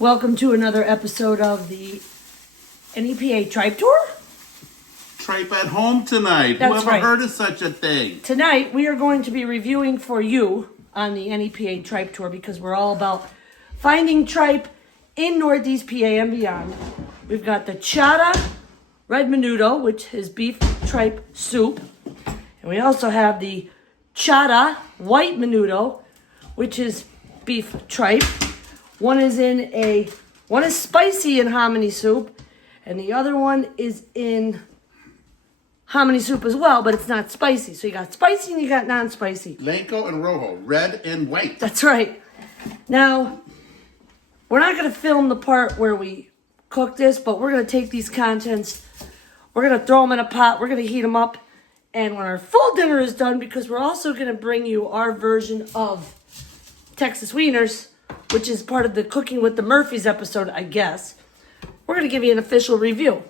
Welcome to another episode of the NEPA Tripe Tour. Tripe at home tonight. That's Whoever right. heard of such a thing? Tonight we are going to be reviewing for you on the NEPA Tripe Tour because we're all about finding tripe in Northeast PA and beyond. We've got the Chada Menudo, which is beef tripe soup. And we also have the Chada White Menudo, which is beef tripe. One is spicy in hominy soup, and the other one is in hominy soup as well, but it's not spicy. So you got spicy and you got non-spicy. Blanco and Rojo, red and white. That's right. Now, we're not going to film the part where we cook this, but we're going to take these contents, we're going to throw them in a pot, we're going to heat them up, and when our full dinner is done, because we're also going to bring you our version of Texas Wieners, which is part of the Cooking with the Murphys episode, I guess, we're going to give you an official review.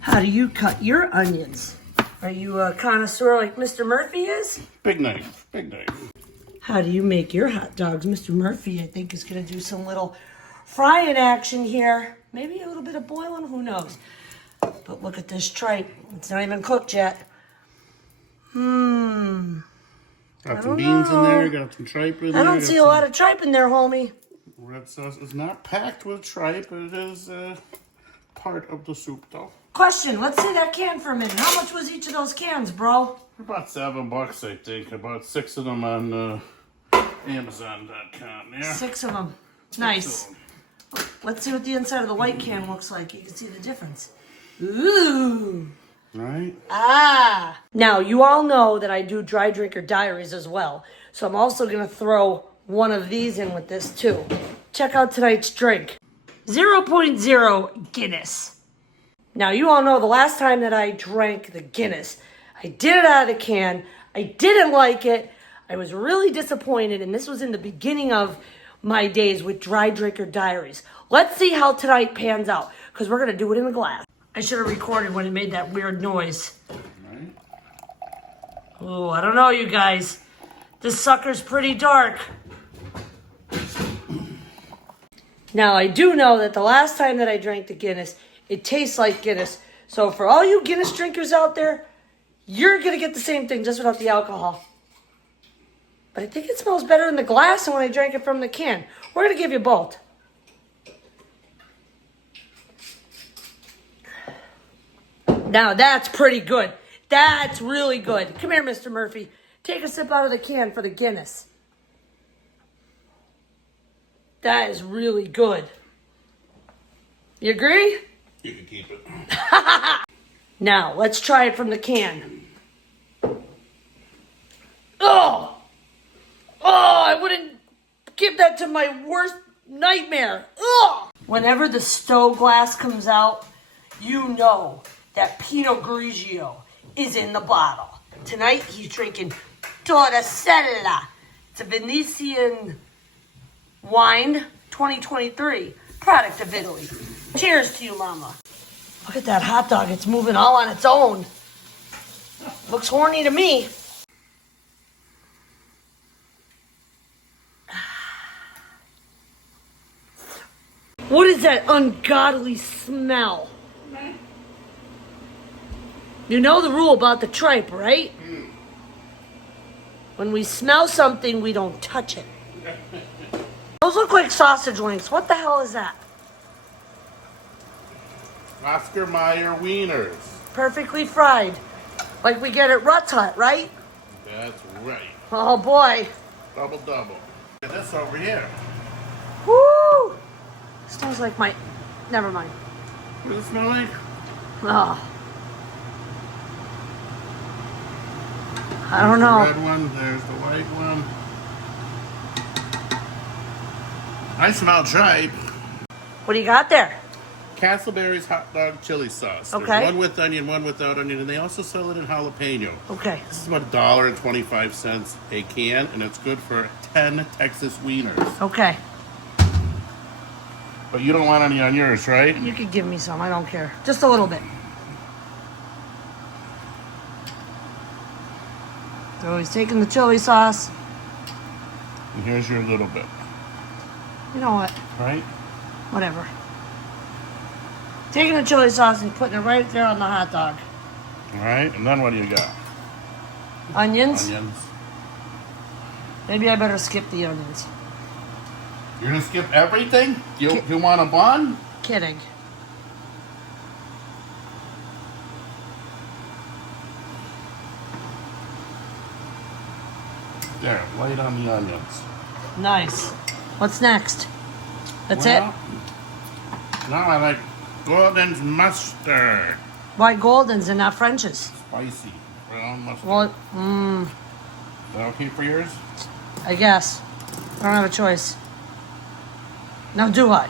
How do you cut your onions? Are you a connoisseur like Mr. Murphy is? Big knife, big knife. How do you make your hot dogs? Mr. Murphy, I think, is going to do some little frying action here. Maybe a little bit of boiling, who knows? But look at this tripe. It's not even cooked yet. Got some beans in there, got some tripe in there. I don't see a lot of tripe in there, homie. Red sauce is not packed with tripe. It is part of the soup, though. Question, let's see that can for a minute. How much was each of those cans, bro? About $7, I think. About 6 of them on Amazon.com. Yeah. 6 of them. Nice. Let's see what the inside of the white can looks like. You can see the difference. Ooh. Right. Ah. Now, you all know that I do dry drinker diaries as well. So I'm also going to throw one of these in with this too. Check out tonight's drink. 0.0 Guinness. Now, you all know the last time that I drank the Guinness, I did it out of the can. I didn't like it. I was really disappointed, and this was in the beginning of my days with dry drinker diaries. Let's see how tonight pans out, because we're going to do it in a glass. I should have recorded when it made that weird noise. Right. Oh, I don't know, you guys. This sucker's pretty dark. Now, I do know that the last time that I drank the Guinness, it tastes like Guinness. So for all you Guinness drinkers out there, you're going to get the same thing just without the alcohol. But I think it smells better in the glass than when I drank it from the can. We're going to give you both. Now, that's pretty good. That's really good. Come here, Mr. Murphy. Take a sip out of the can for the Guinness. That is really good. You agree? You can keep it. Now, let's try it from the can. Oh! Oh, I wouldn't give that to my worst nightmare. Ugh! Whenever the stow glass comes out, you know that Pinot Grigio is in the bottle. Tonight, he's drinking Torresella. It's a Venetian wine, 2023, product of Italy. Cheers to you, mama. Look at that hot dog. It's moving all on its own. Looks horny to me. What is that ungodly smell? You know the rule about the tripe, right? When we smell something, we don't touch it. Those look like sausage links. What the hell is that? Oscar Mayer Wieners. Perfectly fried. Like we get at Rutt's Hut, right? That's right. Oh boy. Double. Look at this over here. Woo! Smells like my... Never mind. What does it smell like? Oh. I don't know. There's the red one, there's the white one. I smell tripe. What do you got there? Castleberry's hot dog chili sauce. Okay. There's one with onion, one without onion, and they also sell it in jalapeno. Okay. This is about $1.25 a can, and it's good for 10 Texas Wieners. Okay. But you don't want any on yours, right? You could give me some. I don't care. Just a little bit. So he's taking the chili sauce. And here's your little bit. You know what? Right? Whatever. Taking the chili sauce and putting it right there on the hot dog. All right, and then what do you got? Onions? Onions. Maybe I better skip the onions. You're gonna skip everything? You want a bun? Kidding. There, light on the onions. Nice. What's next? That's Well, it? Now I like Gordon's mustard. Why Golden's and not French's? Spicy. Brown mustard. Well, Is that okay for yours? I guess. I don't have a choice. Now do I?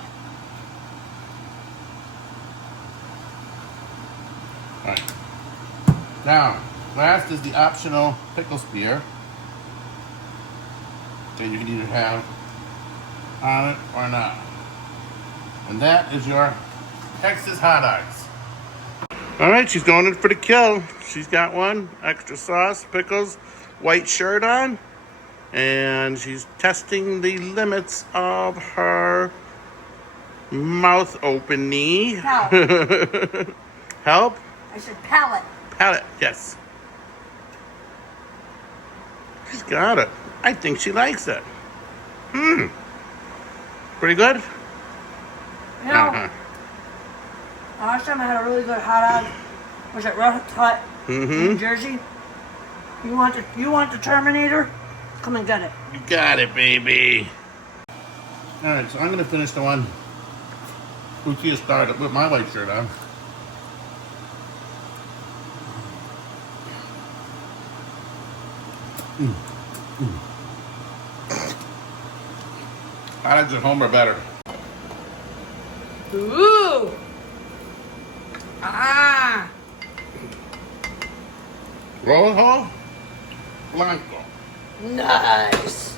Alright. Now, last is the optional pickle spear that you can either have on it or not. And that is your Texas hot dogs. Alright, she's going in for the kill. She's got one, extra sauce, pickles, white shirt on, and she's testing the limits of her mouth opening. Palate. Help? I said palate. Palate, yes. She's got it. I think she likes it. Pretty good? You know, last time I had a really good hot dog was at Rough Hut, New Jersey. You want the Terminator? Come and get it. You got it, baby. Alright, so I'm going to finish the one Lucia started with my white shirt on. Hot dogs at home are better. Ooh! Ah! Rojo Blanco. Nice.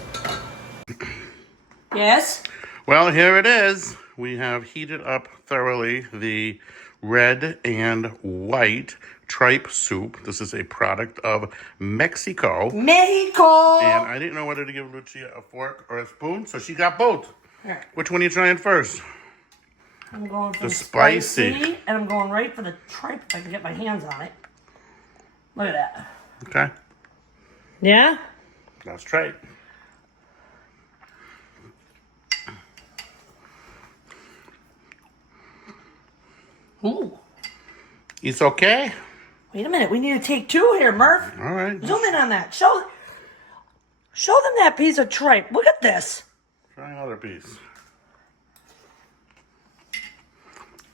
Yes? Well, here it is. We have heated up thoroughly the red and white tripe soup. This is a product of Mexico. Mexico! And I didn't know whether to give Lucia a fork or a spoon, so she got both. All right. Which one are you trying first? I'm going for The the spicy. and I'm going right for the tripe if I can get my hands on it. Look at that. Okay, Yeah? that's tripe. Ooh. It's okay? Wait a minute. We need to take two here, Murph. All right. Zoom in on that. Show them that piece of tripe. Look at this. Try another piece.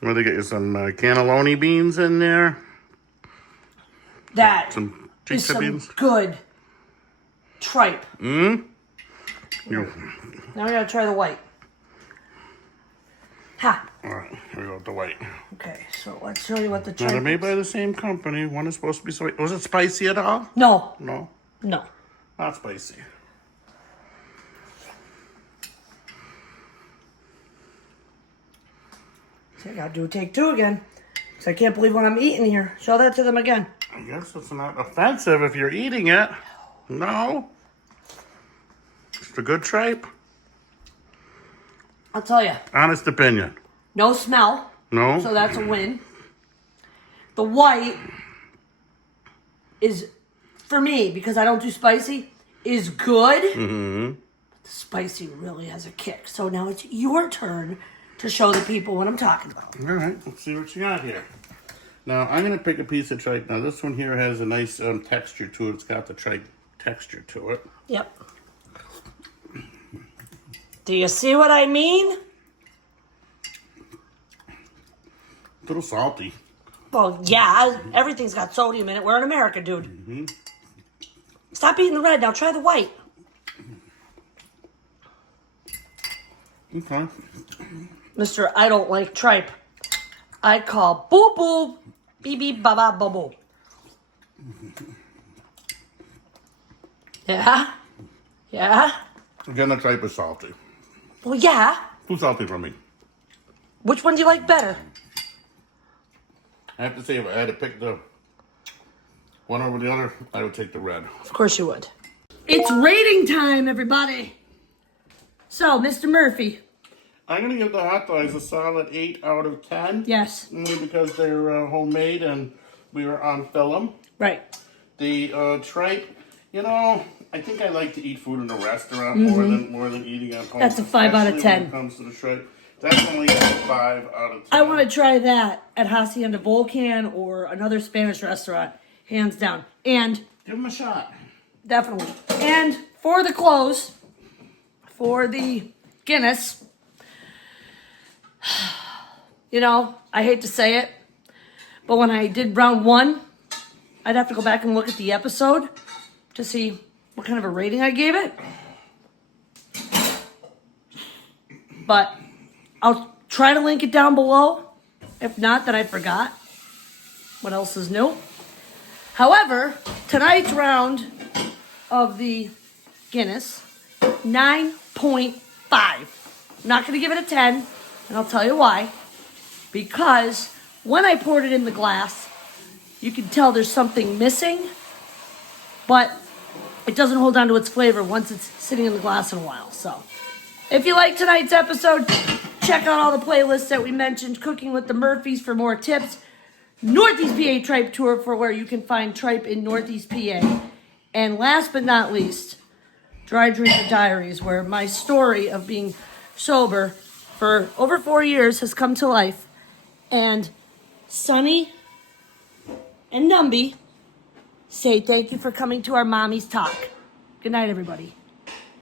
Well, they get you some cannelloni beans in there. That Some is chicha some beans. good tripe. You, Now we gotta try the white. Ha. all right, here we go with the white. Okay, so let's show you what the Now, tripe they're made is. by the same company. One is supposed to be sweet. Was it spicy at all? No, No, no. not spicy. So I gotta do take two again. So I can't believe what I'm eating here. Show that to them again. I guess it's not offensive if you're eating it. No. Just a good tripe. I'll tell you, Honest opinion. no smell, No. so that's a win. The white is, for me, because I don't do spicy, is good. But the spicy really has a kick. So now it's your turn to show the people what I'm talking about. All right, let's see what you got here. Now, I'm going to pick a piece of tripe. Now, this one here has a nice texture to it. It's got the tripe texture to it. Yep. Do you see what I mean? A little salty. Well, yeah, everything's got sodium in it. We're in America, dude. Stop eating the red. Now try the white. Okay. Mr. I don't like tripe. I call boo boo, beep beep, ba ba, boo boo. Yeah? Yeah? Again, the tripe is salty. Well, yeah. Too salty for me. Which one do you like better? I have to say, if I had to pick the one over the other, I would take the red. Of course you would. It's rating time, everybody. So, Mr. Murphy. I'm gonna give the hot dogs a solid 8 out of 10. Yes. Only because they're homemade and we were on film. Right. The tripe, you know, I think I like to eat food in a restaurant more than eating at home. That's a 5 out of especially 10. When it comes to the tripe, definitely a 5 out of 10. I want to try that at Hacienda Volcan or another Spanish restaurant, hands down. And give them a shot. definitely. And for the close, for the Guinness, you know, I hate to say it, but when I did round 1, I'd have to go back and look at the episode to see what kind of a rating I gave it. But I'll try to link it down below. If not, then I forgot what else is new. However, tonight's round of the Guinness, 9.5. I'm not going to give it a 10, and I'll tell you why. Because when I poured it in the glass, you can tell there's something missing, but it doesn't hold on to its flavor once it's sitting in the glass in a while. So, if you like tonight's episode, check out all the playlists that we mentioned. Cooking with the Murphys for more tips. Northeast PA Tripe Tour for where you can find tripe in Northeast PA. And last but not least, Dry Drinker Diaries, where my story of being sober for over 4 years has come to life. And Sonny and Numby say thank you for coming to our Mommy's Talk. Good night, everybody.